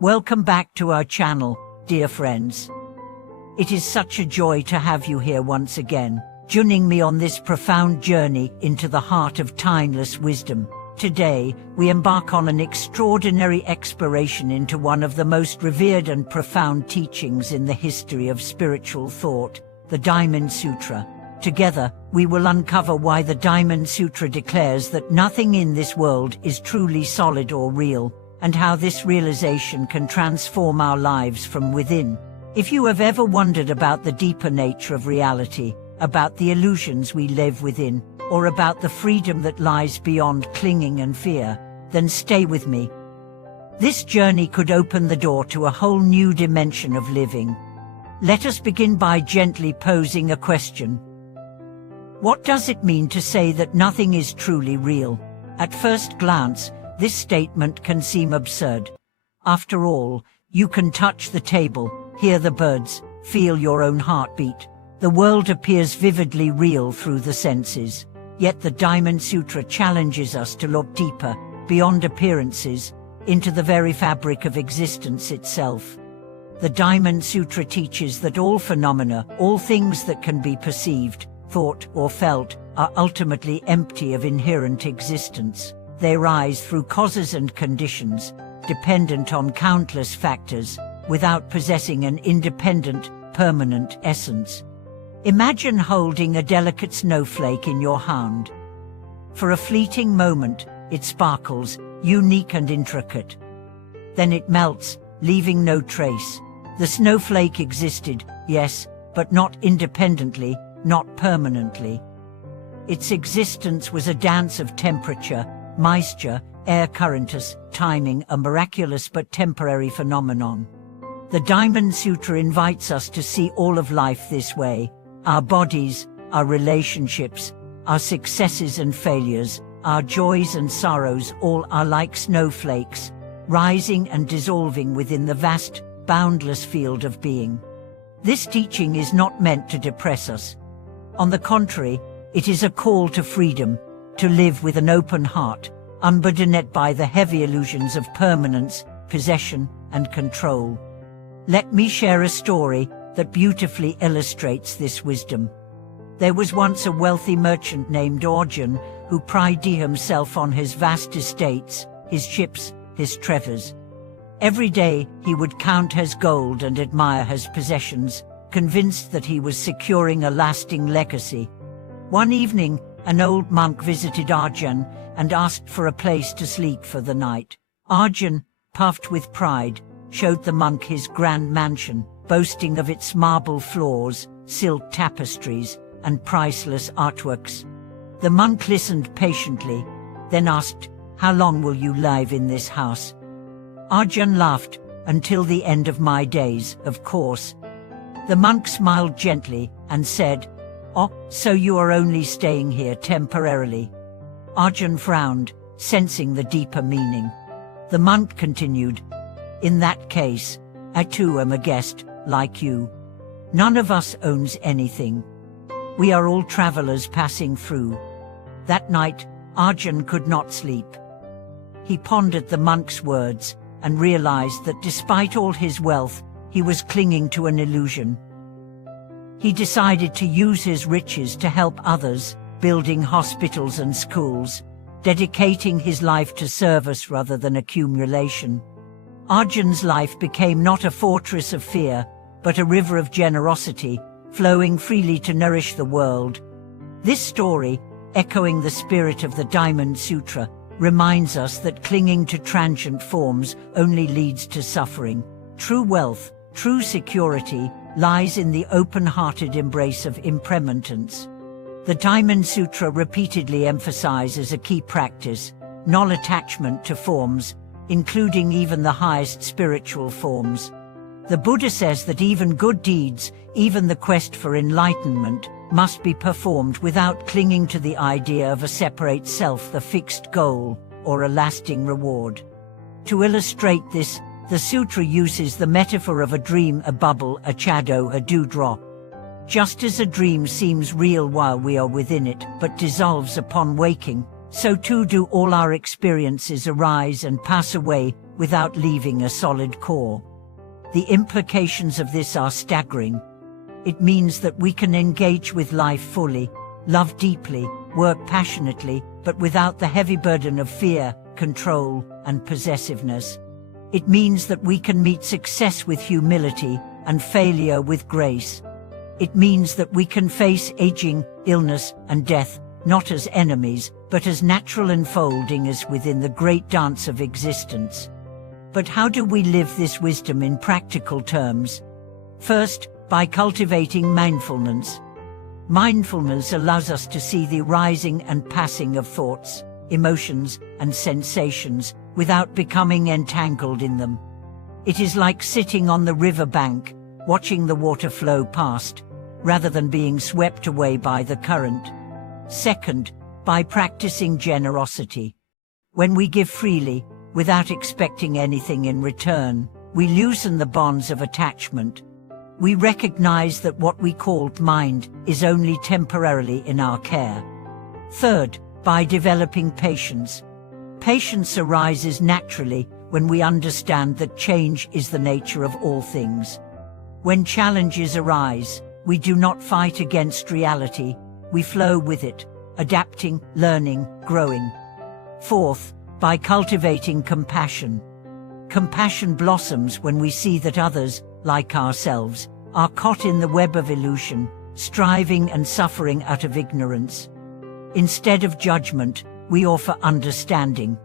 Welcome back to our channel, dear friends. It is such a joy to have you here once again, joining me on this profound journey into the heart of timeless wisdom. Today, we embark on an extraordinary exploration into one of the most revered and profound teachings in the history of spiritual thought, the Diamond Sutra. Together, we will uncover why the Diamond Sutra declares that nothing in this world is truly solid or real, and how this realization can transform our lives from within. If you have ever wondered about the deeper nature of reality, about the illusions we live within, or about the freedom that lies beyond clinging and fear, then stay with me. This journey could open the door to a whole new dimension of living. Let us begin by gently posing a question. What does it mean to say that nothing is truly real? At first glance, this statement can seem absurd. After all, you can touch the table, hear the birds, feel your own heartbeat. The world appears vividly real through the senses. Yet the Diamond Sutra challenges us to look deeper, beyond appearances, into the very fabric of existence itself. The Diamond Sutra teaches that all phenomena, all things that can be perceived, thought, or felt, are ultimately empty of inherent existence. They rise through causes and conditions, dependent on countless factors, without possessing an independent, permanent essence. Imagine holding a delicate snowflake in your hand. For a fleeting moment, it sparkles, unique and intricate. Then it melts, leaving no trace. The snowflake existed, yes, but not independently, not permanently. Its existence was a dance of temperature, moisture, air currents, timing, a miraculous but temporary phenomenon. The Diamond Sutra invites us to see all of life this way. Our bodies, our relationships, our successes and failures, our joys and sorrows, all are like snowflakes, rising and dissolving within the vast, boundless field of being. This teaching is not meant to depress us. On the contrary, it is a call to freedom, to live with an open heart, unburdened by the heavy illusions of permanence, possession, and control. Let me share a story that beautifully illustrates this wisdom. There was once a wealthy merchant named Arjun who prided himself on his vast estates, his ships, his treasures. Every day he would count his gold and admire his possessions, convinced that he was securing a lasting legacy. One evening, an old monk visited Arjun and asked for a place to sleep for the night. Arjun, puffed with pride, showed the monk his grand mansion, boasting of its marble floors, silk tapestries, and priceless artworks. The monk listened patiently, then asked, "How long will you live in this house?" Arjun laughed, "Until the end of my days, of course." The monk smiled gently and said, "Oh, so you are only staying here temporarily?" Arjun frowned, sensing the deeper meaning. The monk continued, "In that case, I too am a guest, like you. None of us owns anything. We are all travelers passing through." That night, Arjun could not sleep. He pondered the monk's words and realized that despite all his wealth, he was clinging to an illusion. He decided to use his riches to help others, building hospitals and schools, dedicating his life to service rather than accumulation. Arjun's life became not a fortress of fear, but a river of generosity, flowing freely to nourish the world. This story, echoing the spirit of the Diamond Sutra, reminds us that clinging to transient forms only leads to suffering. True wealth, true security, lies in the open-hearted embrace of impermanence. The Diamond Sutra repeatedly emphasizes a key practice: non-attachment to forms, including even the highest spiritual forms. The Buddha says that even good deeds, even the quest for enlightenment, must be performed without clinging to the idea of a separate self, the fixed goal, or a lasting reward. To illustrate this, the sutra uses the metaphor of a dream, a bubble, a shadow, a dewdrop. Just as a dream seems real while we are within it, but dissolves upon waking, so too do all our experiences arise and pass away without leaving a solid core. The implications of this are staggering. It means that we can engage with life fully, love deeply, work passionately, but without the heavy burden of fear, control, and possessiveness. It means that we can meet success with humility and failure with grace. It means that we can face aging, illness, and death, not as enemies, but as natural unfoldings within the great dance of existence. But how do we live this wisdom in practical terms? First, by cultivating mindfulness. Mindfulness allows us to see the rising and passing of thoughts, emotions, and sensations without becoming entangled in them. It is like sitting on the river bank, watching the water flow past, rather than being swept away by the current. Second, by practicing generosity. When we give freely, without expecting anything in return, we loosen the bonds of attachment. We recognize that what we call mind is only temporarily in our care. Third, by developing patience. Patience arises naturally when we understand that change is the nature of all things. When challenges arise, we do not fight against reality, we flow with it, adapting, learning, growing. Fourth, by cultivating compassion. Compassion blossoms when we see that others, like ourselves, are caught in the web of illusion, striving and suffering out of ignorance. Instead of judgment, we offer understanding.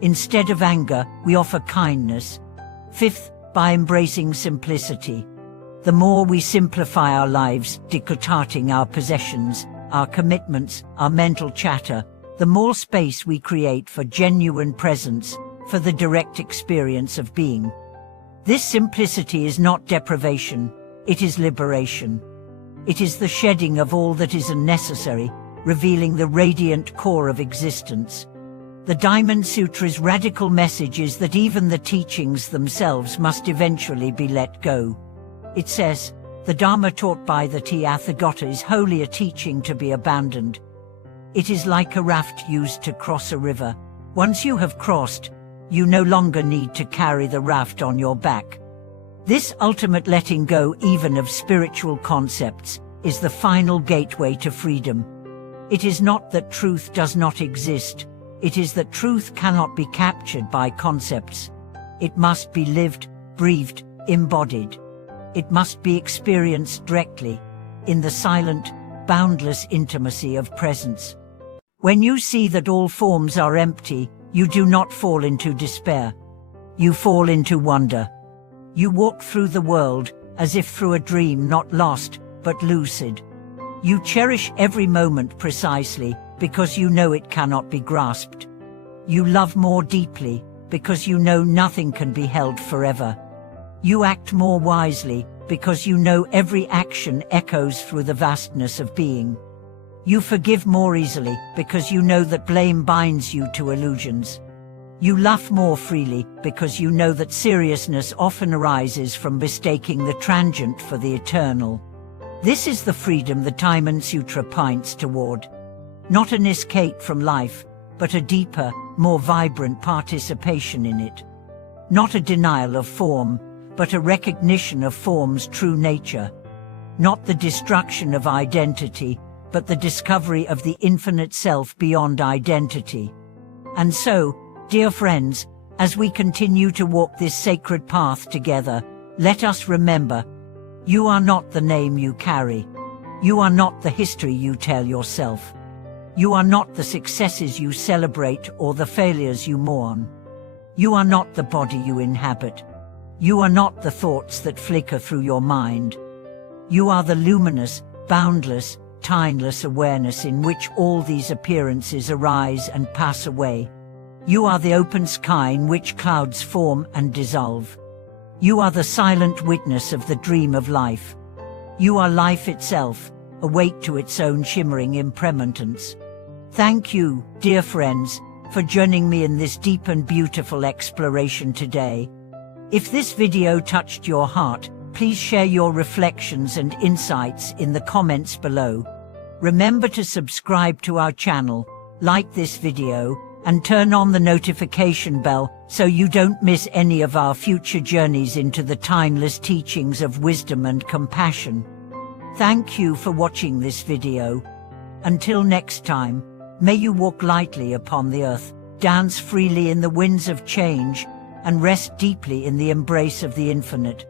Instead of anger, we offer kindness. Fifth, by embracing simplicity. The more we simplify our lives, decluttering our possessions, our commitments, our mental chatter, the more space we create for genuine presence, for the direct experience of being. This simplicity is not deprivation, it is liberation. It is the shedding of all that is unnecessary, revealing the radiant core of existence. The Diamond Sutra's radical message is that even the teachings themselves must eventually be let go. It says, the Dharma taught by the Tathagata is wholly a teaching to be abandoned. It is like a raft used to cross a river. Once you have crossed, you no longer need to carry the raft on your back. This ultimate letting go even of spiritual concepts is the final gateway to freedom. It is not that truth does not exist, it is that truth cannot be captured by concepts. It must be lived, breathed, embodied. It must be experienced directly, in the silent, boundless intimacy of presence. When you see that all forms are empty, you do not fall into despair. You fall into wonder. You walk through the world as if through a dream, not lost, but lucid. You cherish every moment precisely because you know it cannot be grasped. You love more deeply because you know nothing can be held forever. You act more wisely because you know every action echoes through the vastness of being. You forgive more easily because you know that blame binds you to illusions. You laugh more freely because you know that seriousness often arises from mistaking the transient for the eternal. This is the freedom the Diamond Sutra points toward. Not an escape from life, but a deeper, more vibrant participation in it. Not a denial of form, but a recognition of form's true nature. Not the destruction of identity, but the discovery of the infinite self beyond identity. And so, dear friends, as we continue to walk this sacred path together, let us remember, you are not the name you carry. You are not the history you tell yourself. You are not the successes you celebrate or the failures you mourn. You are not the body you inhabit. You are not the thoughts that flicker through your mind. You are the luminous, boundless, timeless awareness in which all these appearances arise and pass away. You are the open sky in which clouds form and dissolve. You are the silent witness of the dream of life. You are life itself, awake to its own shimmering impermanence. Thank you, dear friends, for joining me in this deep and beautiful exploration today. If this video touched your heart, please share your reflections and insights in the comments below. Remember to subscribe to our channel, like this video, and turn on the notification bell so you don't miss any of our future journeys into the timeless teachings of wisdom and compassion. Thank you for watching this video. Until next time, may you walk lightly upon the earth, dance freely in the winds of change, and rest deeply in the embrace of the infinite.